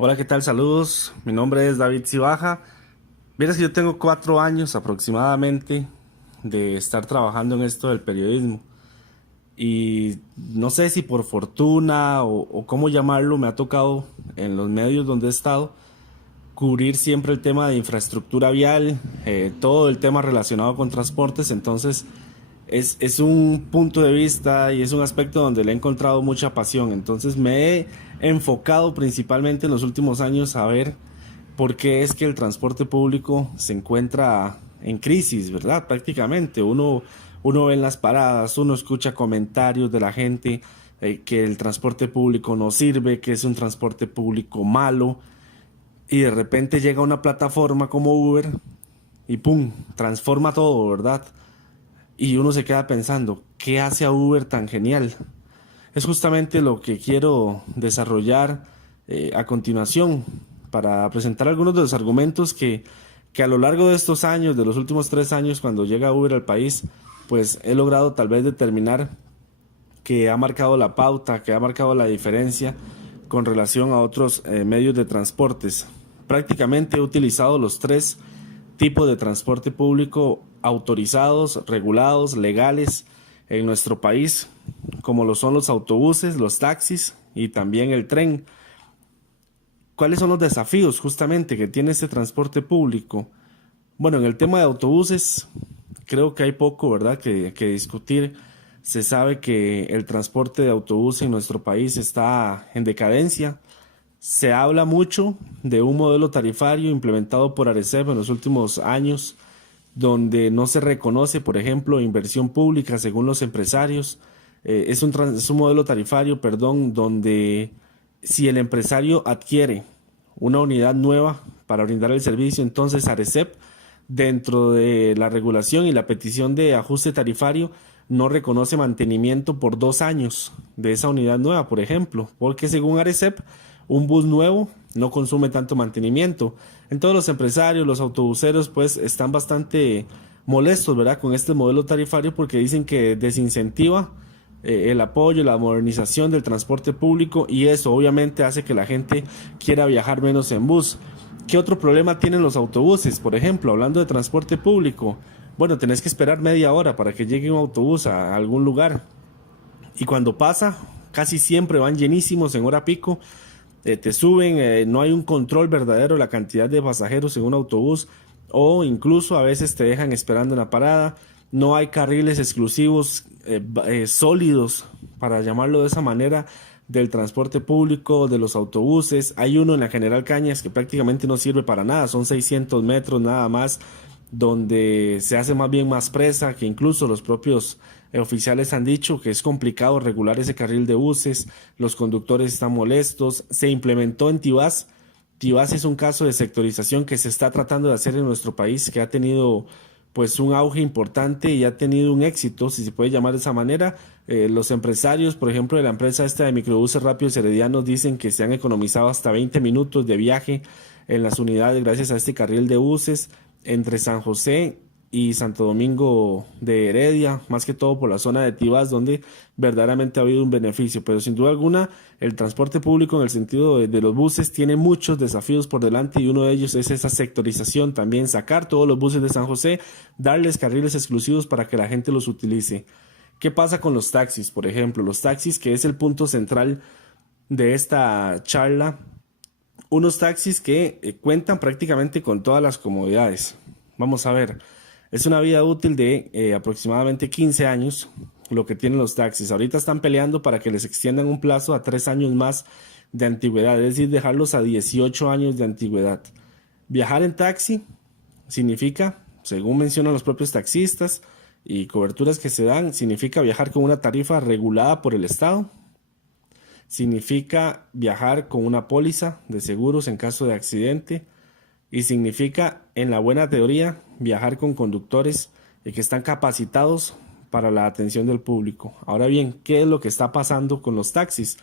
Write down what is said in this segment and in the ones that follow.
Hola, ¿qué tal? Saludos. Mi nombre es David Cibaja. Vieras que yo tengo 4 años aproximadamente de estar trabajando en esto del periodismo. Y no sé si por fortuna o cómo llamarlo, me ha tocado en los medios donde he estado cubrir siempre el tema de infraestructura vial, todo el tema relacionado con transportes. Entonces es un punto de vista y es un aspecto donde le he encontrado mucha pasión. Entonces me he enfocado principalmente en los últimos años a ver por qué es que el transporte público se encuentra en crisis, ¿verdad? Prácticamente uno ve en las paradas, uno escucha comentarios de la gente, que el transporte público no sirve, que es un transporte público malo, y de repente llega una plataforma como Uber y ¡pum!, transforma todo, ¿verdad? Y uno se queda pensando, ¿qué hace a Uber tan genial? Es justamente lo que quiero desarrollar a continuación para presentar algunos de los argumentos que a lo largo de estos años, de los últimos 3 años, cuando llega Uber al país, pues he logrado tal vez determinar que ha marcado la pauta, que ha marcado la diferencia con relación a otros medios de transportes. Prácticamente he utilizado los tres tipos de transporte público autorizados, regulados, legales en nuestro país, como lo son los autobuses, los taxis y también el tren. ¿Cuáles son los desafíos justamente que tiene este transporte público? Bueno, en el tema de autobuses, creo que hay poco, ¿verdad?, que discutir. Se sabe que el transporte de autobús en nuestro país está en decadencia. Se habla mucho de un modelo tarifario implementado por Arecep en los últimos años, donde no se reconoce, por ejemplo, inversión pública según los empresarios. Es un modelo tarifario, perdón, donde si el empresario adquiere una unidad nueva para brindar el servicio, entonces Arecep, dentro de la regulación y la petición de ajuste tarifario, no reconoce mantenimiento por 2 años de esa unidad nueva, por ejemplo, porque según Arecep, un bus nuevo no consume tanto mantenimiento. Entonces los empresarios, los autobuseros, pues están bastante molestos, ¿verdad?, con este modelo tarifario porque dicen que desincentiva el apoyo, la modernización del transporte público, y eso obviamente hace que la gente quiera viajar menos en bus. ¿Qué otro problema tienen los autobuses? Por ejemplo, hablando de transporte público, bueno, tenés que esperar media hora para que llegue un autobús a algún lugar. Y cuando pasa, casi siempre van llenísimos en hora pico. Te suben, no hay un control verdadero de la cantidad de pasajeros en un autobús, o incluso a veces te dejan esperando en la parada. No hay carriles exclusivos sólidos, para llamarlo de esa manera, del transporte público, de los autobuses. Hay uno en la General Cañas que prácticamente no sirve para nada, son 600 metros nada más, donde se hace más bien más presa, que incluso los propios oficiales han dicho que es complicado regular ese carril de buses, los conductores están molestos. Se implementó en Tibás. Tibás es un caso de sectorización que se está tratando de hacer en nuestro país, que ha tenido pues un auge importante y ha tenido un éxito, si se puede llamar de esa manera. Los empresarios, por ejemplo, de la empresa esta de microbuses rápidos heredianos, dicen que se han economizado hasta 20 minutos de viaje en las unidades gracias a este carril de buses entre San José y Santo Domingo de Heredia, más que todo por la zona de Tibás, donde verdaderamente ha habido un beneficio. Pero sin duda alguna, el transporte público en el sentido de los buses tiene muchos desafíos por delante, y uno de ellos es esa sectorización, también sacar todos los buses de San José, darles carriles exclusivos para que la gente los utilice. ¿Qué pasa con los taxis, por ejemplo? Los taxis, que es el punto central de esta charla. Unos taxis que cuentan prácticamente con todas las comodidades. Vamos a ver, es una vida útil de aproximadamente 15 años lo que tienen los taxis. Ahorita están peleando para que les extiendan un plazo a 3 años más de antigüedad, es decir, dejarlos a 18 años de antigüedad. Viajar en taxi significa, según mencionan los propios taxistas y coberturas que se dan, significa viajar con una tarifa regulada por el Estado. Significa viajar con una póliza de seguros en caso de accidente, y significa, en la buena teoría, viajar con conductores que están capacitados para la atención del público. Ahora bien, ¿qué es lo que está pasando con los taxis?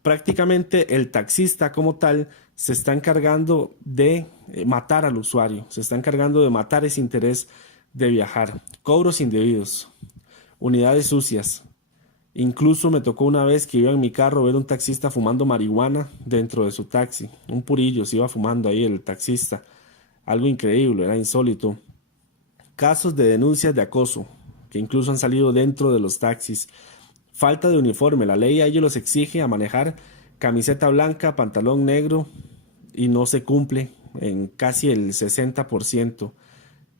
Prácticamente el taxista como tal se está encargando de matar al usuario, se está encargando de matar ese interés de viajar. Cobros indebidos, unidades sucias, Incluso me tocó una vez que iba en mi carro ver un taxista fumando marihuana dentro de su taxi. Un purillo se iba fumando ahí el taxista. Algo increíble, era insólito. Casos de denuncias de acoso, que incluso han salido dentro de los taxis. Falta de uniforme, la ley a ellos los exige a manejar camiseta blanca, pantalón negro y no se cumple en casi el 60%.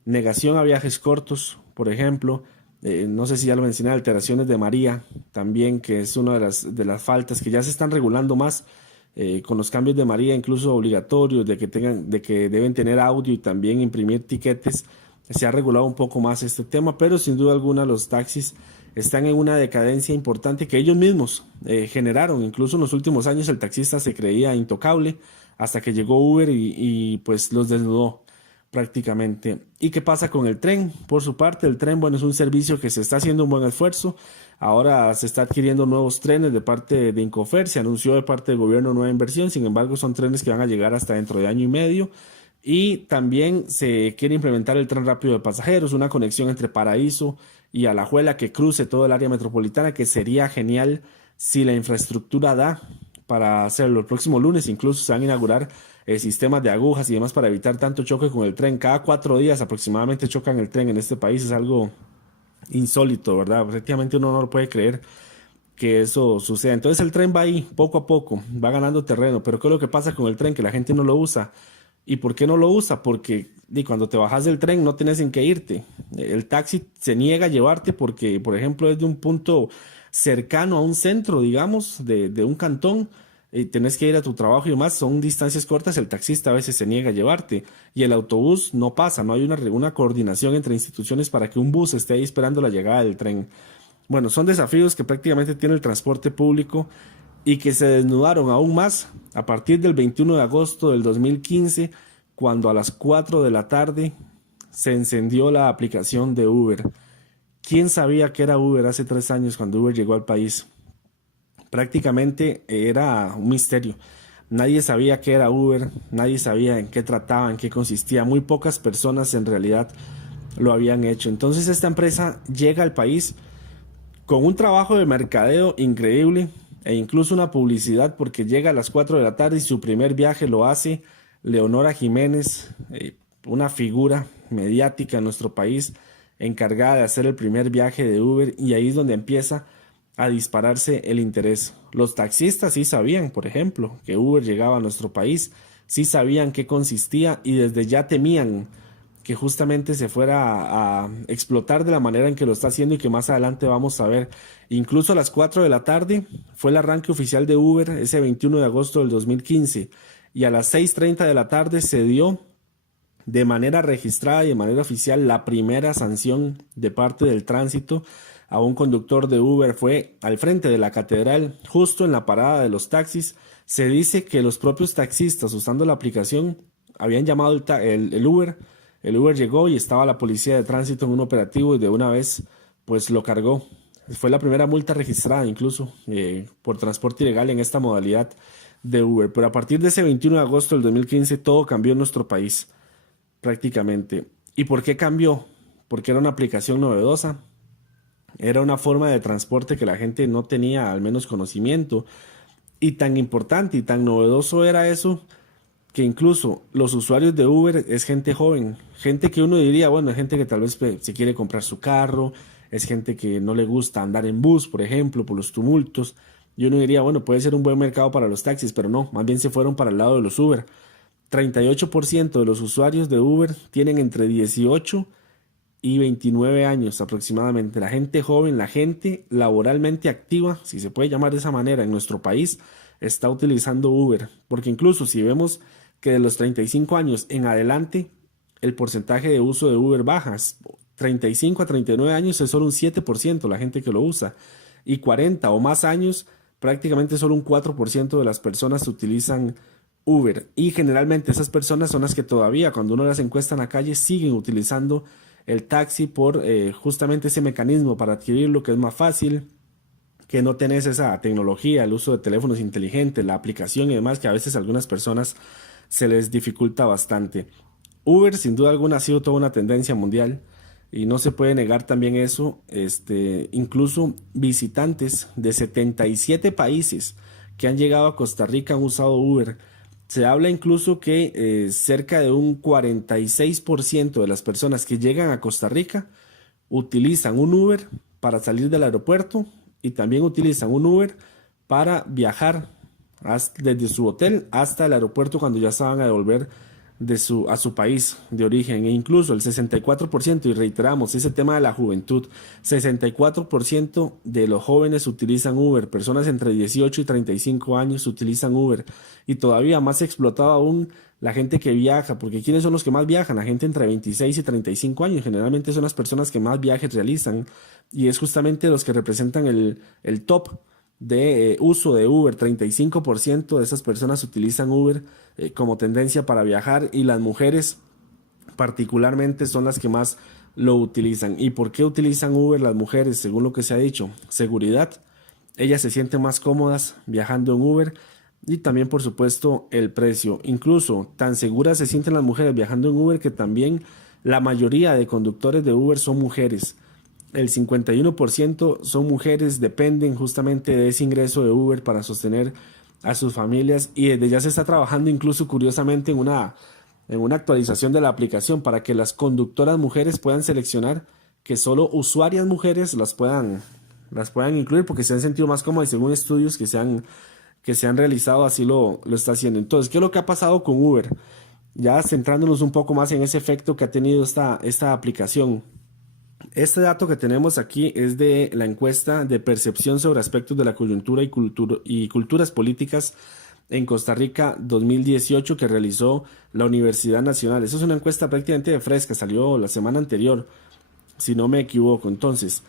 Negación a viajes cortos, por ejemplo. No sé si ya lo mencioné, alteraciones de María, también, que es una de las faltas que ya se están regulando más con los cambios de María, incluso obligatorios, de que deben tener audio y también imprimir tiquetes. Se ha regulado un poco más este tema, pero sin duda alguna los taxis están en una decadencia importante que ellos mismos generaron. Incluso en los últimos años el taxista se creía intocable hasta que llegó Uber pues los desnudó prácticamente. ¿Y qué pasa con el tren? Por su parte, el tren, bueno, es un servicio que se está haciendo un buen esfuerzo. Ahora se está adquiriendo nuevos trenes de parte de Incofer, se anunció de parte del gobierno nueva inversión, sin embargo son trenes que van a llegar hasta dentro de año y medio. Y también se quiere implementar el tren rápido de pasajeros, una conexión entre Paraíso y Alajuela que cruce todo el área metropolitana, que sería genial si la infraestructura da para hacerlo. El próximo lunes incluso se van a inaugurar sistemas de agujas y demás para evitar tanto choque con el tren. Cada 4 días aproximadamente chocan el tren en este país, es algo insólito, ¿verdad? Efectivamente uno no lo puede creer que eso suceda. Entonces el tren va ahí, poco a poco, va ganando terreno, pero ¿qué es lo que pasa con el tren? Que la gente no lo usa. ¿Y por qué no lo usa? Porque cuando te bajas del tren no tienes en qué irte. El taxi se niega a llevarte porque, por ejemplo, es de un punto cercano a un centro, digamos, de un cantón, y tenés que ir a tu trabajo y demás, son distancias cortas, el taxista a veces se niega a llevarte y el autobús no pasa, no hay una coordinación entre instituciones para que un bus esté ahí esperando la llegada del tren. Bueno, son desafíos que prácticamente tiene el transporte público y que se desnudaron aún más a partir del 21 de agosto del 2015, cuando a las 4 de la tarde se encendió la aplicación de Uber. ¿Quién sabía que era Uber hace 3 años cuando Uber llegó al país? Prácticamente era un misterio. Nadie sabía qué era Uber, nadie sabía en qué trataba, en qué consistía. Muy pocas personas en realidad lo habían hecho. Entonces esta empresa llega al país con un trabajo de mercadeo increíble e incluso una publicidad, porque llega a las 4 de la tarde y su primer viaje lo hace Leonora Jiménez, una figura mediática en nuestro país, encargada de hacer el primer viaje de Uber, y ahí es donde empieza a dispararse el interés. Los taxistas sí sabían, por ejemplo, que Uber llegaba a nuestro país, sí sabían qué consistía y desde ya temían que justamente se fuera a explotar de la manera en que lo está haciendo y que más adelante vamos a ver. Incluso a las 4 de la tarde fue el arranque oficial de Uber ese 21 de agosto del 2015 y a las 6:30 de la tarde se dio de manera registrada y de manera oficial la primera sanción de parte del tránsito a un conductor de Uber. Fue al frente de la catedral, justo en la parada de los taxis. Se dice que los propios taxistas usando la aplicación habían llamado el Uber. El Uber llegó y estaba la policía de tránsito en un operativo y de una vez pues lo cargó. Fue la primera multa registrada incluso por transporte ilegal en esta modalidad de Uber. Pero a partir de ese 21 de agosto del 2015 todo cambió en nuestro país prácticamente. ¿Y por qué cambió? Porque era una aplicación novedosa. Era una forma de transporte que la gente no tenía al menos conocimiento. Y tan importante y tan novedoso era eso que incluso los usuarios de Uber es gente joven, gente que uno diría, bueno, es gente que tal vez se quiere comprar su carro, es gente que no le gusta andar en bus, por ejemplo, por los tumultos, y uno diría, bueno, puede ser un buen mercado para los taxis, pero no, más bien se fueron para el lado de los Uber. 38% de los usuarios de Uber tienen entre 18 y 29 años aproximadamente. La gente joven, la gente laboralmente activa, si se puede llamar de esa manera, en nuestro país, está utilizando Uber, porque incluso si vemos que de los 35 años en adelante el porcentaje de uso de Uber baja. 35 a 39 años es solo un 7% la gente que lo usa, y 40 o más años prácticamente solo un 4% de las personas utilizan Uber, y generalmente esas personas son las que todavía cuando uno las encuesta en la calle siguen utilizando el taxi por justamente ese mecanismo para adquirirlo, que es más fácil, que no tenés esa tecnología, el uso de teléfonos inteligentes, la aplicación y demás, que a veces a algunas personas se les dificulta bastante. Uber sin duda alguna ha sido toda una tendencia mundial. y no se puede negar también eso. Incluso visitantes de 77 países que han llegado a Costa Rica han usado Uber. Se habla incluso que cerca de un 46% de las personas que llegan a Costa Rica utilizan un Uber para salir del aeropuerto y también utilizan un Uber para viajar desde su hotel hasta el aeropuerto cuando ya se van a devolver a su país de origen. E incluso el 64%, y reiteramos, ese tema de la juventud, 64% de los jóvenes utilizan Uber, personas entre 18 y 35 años utilizan Uber, y todavía más explotado aún la gente que viaja, porque ¿quiénes son los que más viajan? La gente entre 26 y 35 años, generalmente son las personas que más viajes realizan, y es justamente los que representan el top de uso de Uber. 35% de esas personas utilizan Uber como tendencia para viajar, y las mujeres particularmente son las que más lo utilizan. ¿Y por qué utilizan Uber las mujeres? Según lo que se ha dicho, seguridad. Ellas se sienten más cómodas viajando en Uber, y también por supuesto el precio. Incluso tan seguras se sienten las mujeres viajando en Uber que también la mayoría de conductores de Uber son mujeres. El 51% son mujeres, dependen justamente de ese ingreso de Uber para sostener a sus familias, y desde ya se está trabajando incluso curiosamente en una actualización de la aplicación para que las conductoras mujeres puedan seleccionar que solo usuarias mujeres las puedan incluir porque se han sentido más cómodas, y según estudios que se han realizado así lo está haciendo. Entonces, ¿qué es lo que ha pasado con Uber? Ya centrándonos un poco más en ese efecto que ha tenido esta aplicación. Este dato que tenemos aquí es de la encuesta de percepción sobre aspectos de la coyuntura y culturas políticas en Costa Rica 2018 que realizó la Universidad Nacional. Esa es una encuesta prácticamente fresca, salió la semana anterior, si no me equivoco. Entonces,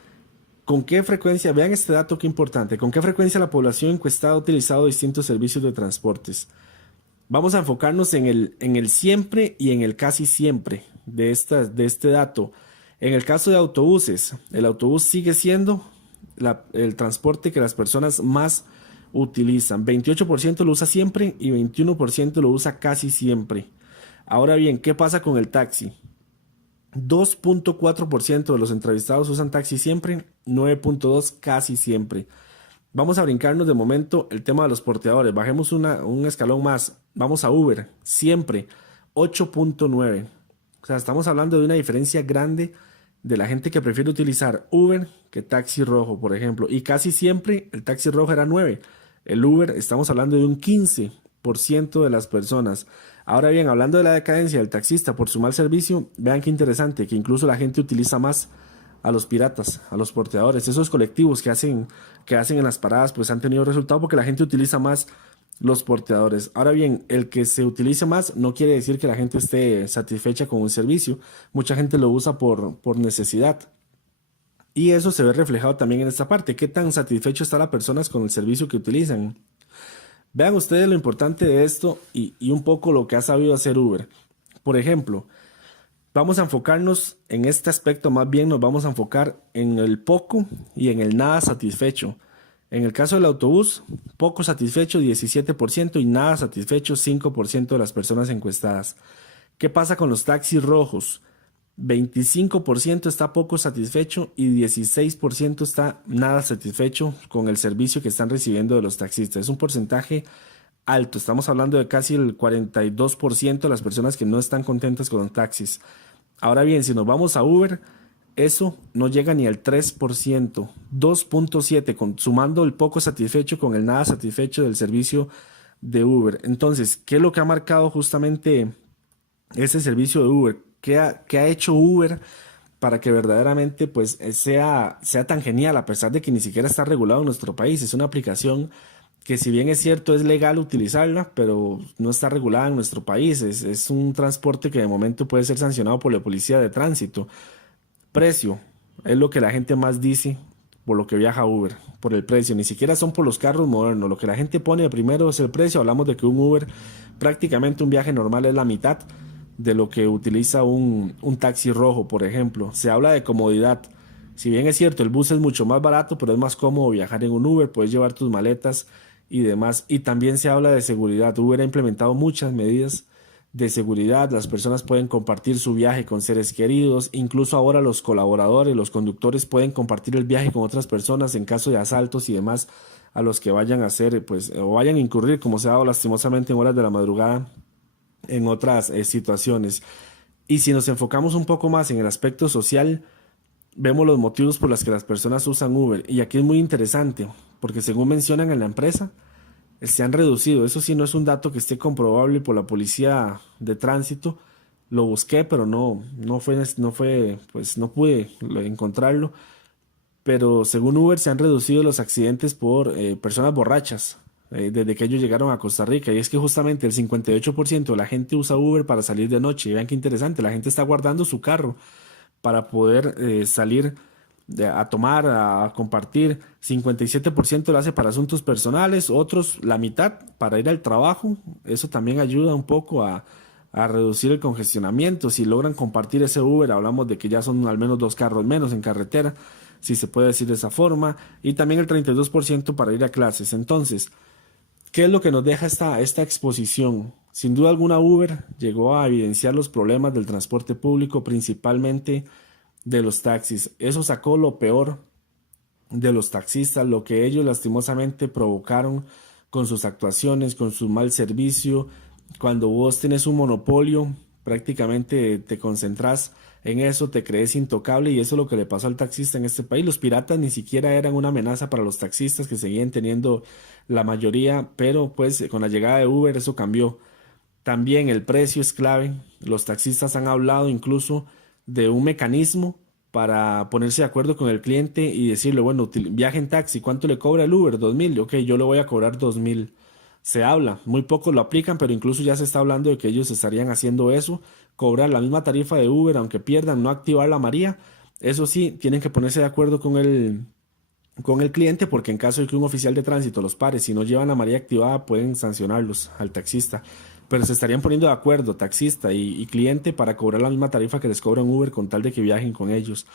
¿con qué frecuencia? Vean este dato que importante. ¿Con qué frecuencia la población encuestada ha utilizado distintos servicios de transportes? Vamos a enfocarnos en el siempre y en el casi siempre de este dato. En el caso de autobuses, el autobús sigue siendo el transporte que las personas más utilizan. 28% lo usa siempre y 21% lo usa casi siempre. Ahora bien, ¿qué pasa con el taxi? 2.4% de los entrevistados usan taxi siempre, 9.2% casi siempre. Vamos a brincarnos de momento el tema de los porteadores. Bajemos un escalón más. Vamos a Uber, siempre, 8.9%. O sea, estamos hablando de una diferencia grande de la gente que prefiere utilizar Uber que taxi rojo, por ejemplo. Y casi siempre el taxi rojo era 9%. El Uber, estamos hablando de un 15% de las personas. Ahora bien, hablando de la decadencia del taxista por su mal servicio, vean qué interesante, que incluso la gente utiliza más a los piratas, a los porteadores. Esos colectivos que hacen en las paradas, pues han tenido resultado porque la gente utiliza más los porteadores. Ahora bien, el que se utilice más no quiere decir que la gente esté satisfecha con un servicio. Mucha gente lo usa por necesidad. Y eso se ve reflejado también en esta parte. ¿Qué tan satisfecho están las personas con el servicio que utilizan? Vean ustedes lo importante de esto y un poco lo que ha sabido hacer Uber. Por ejemplo, vamos a enfocarnos en este aspecto, más bien nos vamos a enfocar en el poco y en el nada satisfecho. En el caso del autobús, poco satisfecho 17% y nada satisfecho 5% de las personas encuestadas. ¿Qué pasa con los taxis rojos? 25% está poco satisfecho y 16% está nada satisfecho con el servicio que están recibiendo de los taxistas. Es un porcentaje alto, estamos hablando de casi el 42% de las personas que no están contentas con los taxis. Ahora bien, si nos vamos a Uber, eso no llega ni al 3%, 2.7%, sumando el poco satisfecho con el nada satisfecho del servicio de Uber. Entonces, ¿qué es lo que ha marcado justamente ese servicio de Uber? ¿Qué ha hecho Uber para que verdaderamente pues, sea tan genial, a pesar de que ni siquiera está regulado en nuestro país? Es una aplicación que, si bien es cierto, es legal utilizarla, pero no está regulada en nuestro país. Es un transporte que de momento puede ser sancionado por la policía de tránsito. Precio, es lo que la gente más dice por lo que viaja Uber, por el precio. Ni siquiera son por los carros modernos. Lo que la gente pone de primero es el precio. Hablamos de que un Uber, prácticamente un viaje normal es la mitad de lo que utiliza un taxi rojo, por ejemplo. Se habla de comodidad. Si bien es cierto, el bus es mucho más barato, pero es más cómodo viajar en un Uber, puedes llevar tus maletas y demás. Y también se habla de seguridad. Uber ha implementado muchas medidas de seguridad, las personas pueden compartir su viaje con seres queridos, incluso ahora los colaboradores, los conductores pueden compartir el viaje con otras personas en caso de asaltos y demás a los que vayan a hacer, pues, o vayan a incurrir, como se ha dado lastimosamente en horas de la madrugada en otras situaciones. Y si nos enfocamos un poco más en el aspecto social, vemos los motivos por los que las personas usan Uber. Y aquí es muy interesante, porque según mencionan en la empresa, se han reducido. Eso sí no es un dato que esté comprobable por la policía de tránsito. Lo busqué, pero pues no pude encontrarlo. Pero según Uber se han reducido los accidentes por personas borrachas desde que ellos llegaron a Costa Rica. Y es que justamente el 58% de la gente usa Uber para salir de noche. Y vean qué interesante, la gente está guardando su carro para poder salir a tomar, a compartir. 57% lo hace para asuntos personales, otros la mitad para ir al trabajo. Eso también ayuda un poco a reducir el congestionamiento. Si logran compartir ese Uber, hablamos de que ya son al menos dos carros menos en carretera, si se puede decir de esa forma. Y también el 32% para ir a clases. Entonces, ¿qué es lo que nos deja esta exposición? Sin duda alguna, Uber llegó a evidenciar los problemas del transporte público, principalmente de los taxis. Eso sacó lo peor de los taxistas, lo que ellos lastimosamente provocaron con sus actuaciones, con su mal servicio. Cuando vos tenés un monopolio, prácticamente te concentras en eso, te crees intocable y eso es lo que le pasó al taxista en este país. Los piratas ni siquiera eran una amenaza para los taxistas que seguían teniendo la mayoría, pero pues con la llegada de Uber eso cambió. También el precio es clave. Los taxistas han hablado incluso de un mecanismo para ponerse de acuerdo con el cliente y decirle, bueno, viaje en taxi, ¿cuánto le cobra el Uber? 2.000, ok, yo le voy a cobrar 2.000. Se habla, muy pocos lo aplican, pero incluso ya se está hablando de que ellos estarían haciendo eso, cobrar la misma tarifa de Uber, aunque pierdan, no activar la María. Eso sí, tienen que ponerse de acuerdo con el cliente, porque en caso de que un oficial de tránsito los pare, si no llevan la María activada, pueden sancionarlos al taxista. Pero se estarían poniendo de acuerdo, taxista y cliente, para cobrar la misma tarifa que les cobran Uber con tal de que viajen con ellos.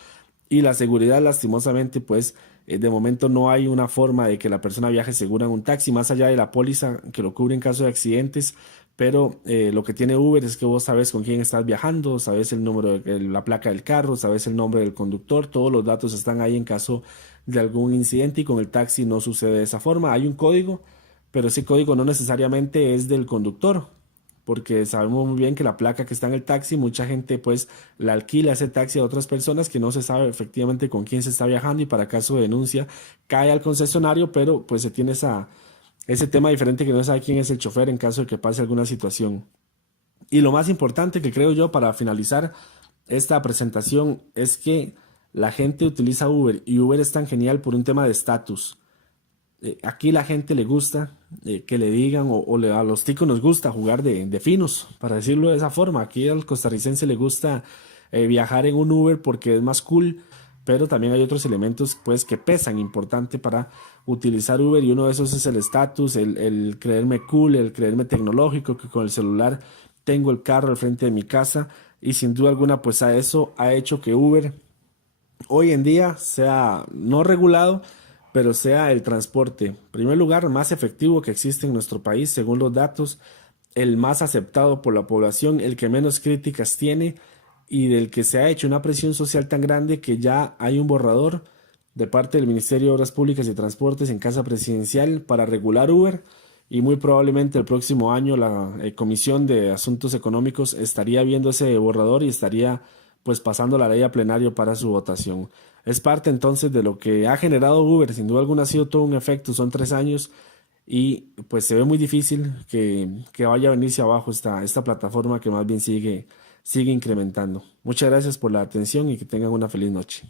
Y la seguridad, lastimosamente, pues de momento no hay una forma de que la persona viaje segura en un taxi, más allá de la póliza que lo cubre en caso de accidentes. Pero lo que tiene Uber es que vos sabes con quién estás viajando, sabes el número la placa del carro, sabes el nombre del conductor, todos los datos están ahí en caso de algún incidente, y con el taxi no sucede de esa forma. Hay un código, pero ese código no necesariamente es del conductor, porque sabemos muy bien que la placa que está en el taxi, mucha gente pues la alquila ese taxi a otras personas que no se sabe efectivamente con quién se está viajando, y para caso de denuncia cae al concesionario, pero pues se tiene ese tema diferente, que no sabe quién es el chofer en caso de que pase alguna situación. Y lo más importante que creo yo para finalizar esta presentación es que la gente utiliza Uber, y Uber es tan genial por un tema de estatus. Aquí la gente le gusta que le digan, a los ticos nos gusta jugar de finos, para decirlo de esa forma. Aquí al costarricense le gusta viajar en un Uber porque es más cool, pero también hay otros elementos pues que pesan importante para utilizar Uber, y uno de esos es el estatus, el creerme cool, el creerme tecnológico, que con el celular tengo el carro al frente de mi casa. Y sin duda alguna pues a eso ha hecho que Uber hoy en día sea no regulado, pero sea el transporte, en primer lugar, más efectivo que existe en nuestro país, según los datos, el más aceptado por la población, el que menos críticas tiene, y del que se ha hecho una presión social tan grande que ya hay un borrador de parte del Ministerio de Obras Públicas y Transportes en Casa Presidencial para regular Uber. Y muy probablemente el próximo año la Comisión de Asuntos Económicos estaría viendo ese borrador y estaría pues pasando la ley a plenario para su votación. Es parte entonces de lo que ha generado Uber. Sin duda alguna ha sido todo un efecto, son 3 años, y pues se ve muy difícil que vaya a venirse abajo esta plataforma, que más bien sigue incrementando. Muchas gracias por la atención y que tengan una feliz noche.